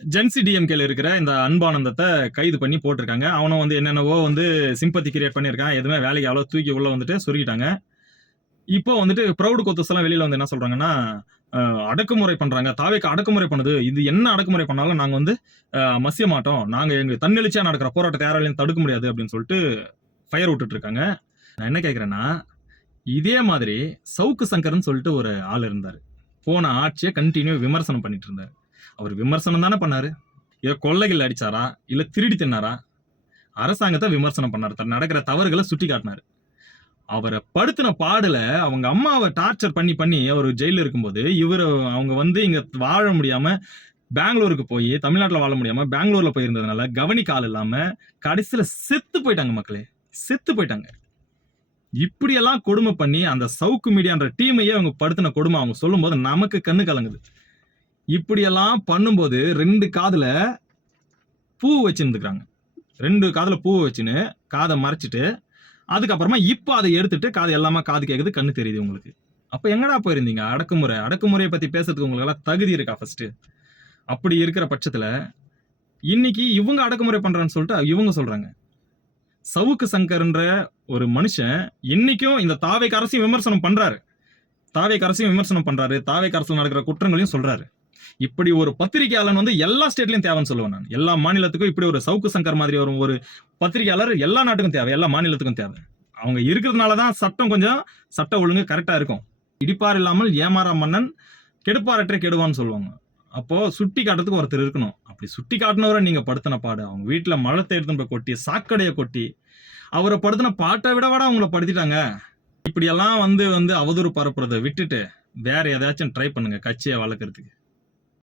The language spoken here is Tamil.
ஜென்சி டிஎம்கேல இருக்கிற இந்த அன்பானந்தத்தை கைது பண்ணி போட்டிருக்காங்க. அவனும் வந்து என்னென்னவோ வந்து சிம்பத்தி கிரியேட் பண்ணியிருக்கான். எதுவுமே வேலைக்கு அவ்வளோ தூக்கி உள்ள வந்துட்டு சொருகிட்டாங்க. இப்போ வந்துட்டு ப்ரௌடு கோத்தஸ் எல்லாம் வெளியில வந்து என்ன சொல்றாங்கன்னா, அடக்குமுறை பண்றாங்க. தாவேக்கு அடக்குமுறை பண்ணுது. இது என்ன அடக்குமுறை பண்ணாலும் நாங்க வந்து மசிய மாட்டோம். நாங்க எங்க தன்னெழுச்சியா நடக்கிற போராட்டத்தை யாராலையும் தடுக்க முடியாது அப்படின்னு சொல்லிட்டு ஃபயர் விட்டுட்டு இருக்காங்க. நான் என்ன கேட்கிறேன்னா, இதே மாதிரி சவுக்கு சங்கர்னு சொல்லிட்டு ஒரு ஆள் இருந்தாரு. போன ஆட்சியை கண்டினியூ விமர்சனம் பண்ணிட்டு இருந்தாரு. அவர் விமர்சனம் தானே பண்ணாரு. இத கொள்ளைகள் அடிச்சாரா? இல்ல திருடி தின்னாரா? அரசாங்கத்தை விமர்சனம் பண்ணாரு. தன் நடக்கிற தவறுகளை சுட்டி காட்டினாரு. அவரை படுத்தின பாடுல அவங்க அம்மாவை டார்ச்சர் பண்ணி பண்ணி அவர் ஜெயில இருக்கும்போது இவர் அவங்க வந்து இங்க வாழ முடியாம பெங்களூருக்கு போய் தமிழ்நாட்டுல வாழ முடியாம பெங்களூர்ல போயிருந்ததுனால கவனிக்க ஆள் இல்லாம கடைசியில செத்து போயிட்டாங்க மக்களே. செத்து போயிட்டாங்க. இப்படியெல்லாம் கொடுமை பண்ணி அந்த சவுக்கு மீடியான்ற டீமையே அவங்க படுத்தின கொடுமை அவங்க சொல்லும் போது நமக்கு கண்ணு கலங்குது. இப்படியெல்லாம் பண்ணும்போது 2 காதுல பூ வச்சிருந்துக்கிறாங்க. 2 காதுல பூ வச்சுன்னு காதை மறைச்சிட்டு அதுக்கப்புறமா இப்ப அதை எடுத்துட்டு காது எல்லாமே காது கேக்குது, கண்ணு தெரியுது உங்களுக்கு. அப்ப எங்கடா போயிருந்தீங்க? அடக்குமுறை அடக்குமுறையை பத்தி பேசுறதுக்கு உங்களுக்கு எல்லாம் தகுதி இருக்கா ஃபர்ஸ்ட்? அப்படி இருக்கிற பட்சத்துல இன்னைக்கு இவங்க அடக்குமுறை பண்றான்னு சொல்லிட்டு இவங்க சொல்றாங்க. சவுக்கு சங்கர்ன்ற ஒரு மனுஷன் இன்னைக்கும் இந்த தாவேக்கு அரசையும் விமர்சனம் பண்றாரு. தாவேக்கு அரசையும் விமர்சனம் பண்றாரு. தாவேக்கு அரசில் நடக்கிற குற்றங்களையும் சொல்றாரு. இப்படி ஒரு பத்திரிகையாளன் வந்து எல்லா ஸ்டேட்லயும் தேவைன்னு சொல்லுவேன் நான். எல்லா மாநிலத்துக்கும் இப்படி ஒரு சவுக்கு சங்கர் மாதிரி ஒரு பத்திரிகையாளர் எல்லா நாட்டுக்கும் தேவை, எல்லா மாநிலத்துக்கும் தேவை. அவங்க இருக்கிறதுனாலதான் சட்டம் கொஞ்சம் சட்ட ஒழுங்கு கரெக்டா இருக்கும். இடிப்பார் இல்லாமல் ஏமாறா மன்னன் கெடுப்பாரற்ற கெடுவான்னு சொல்லுவாங்க. அப்போ சுட்டி காட்டுறதுக்கு ஒருத்தர் இருக்கணும். அப்படி சுட்டி காட்டினவரை நீங்க படுத்தின பாடு, அவங்க வீட்டுல மழத்தை எடுத்து போய் கொட்டி சாக்கடைய கொட்டி அவரை படுத்தின பாட்டை விடவாட அவங்கள படுத்திட்டாங்க. இப்படி எல்லாம் வந்து அவதூறு பரப்புறதை விட்டுட்டு வேற ஏதாச்சும் ட்ரை பண்ணுங்க கட்சியை வளர்க்கறதுக்கு.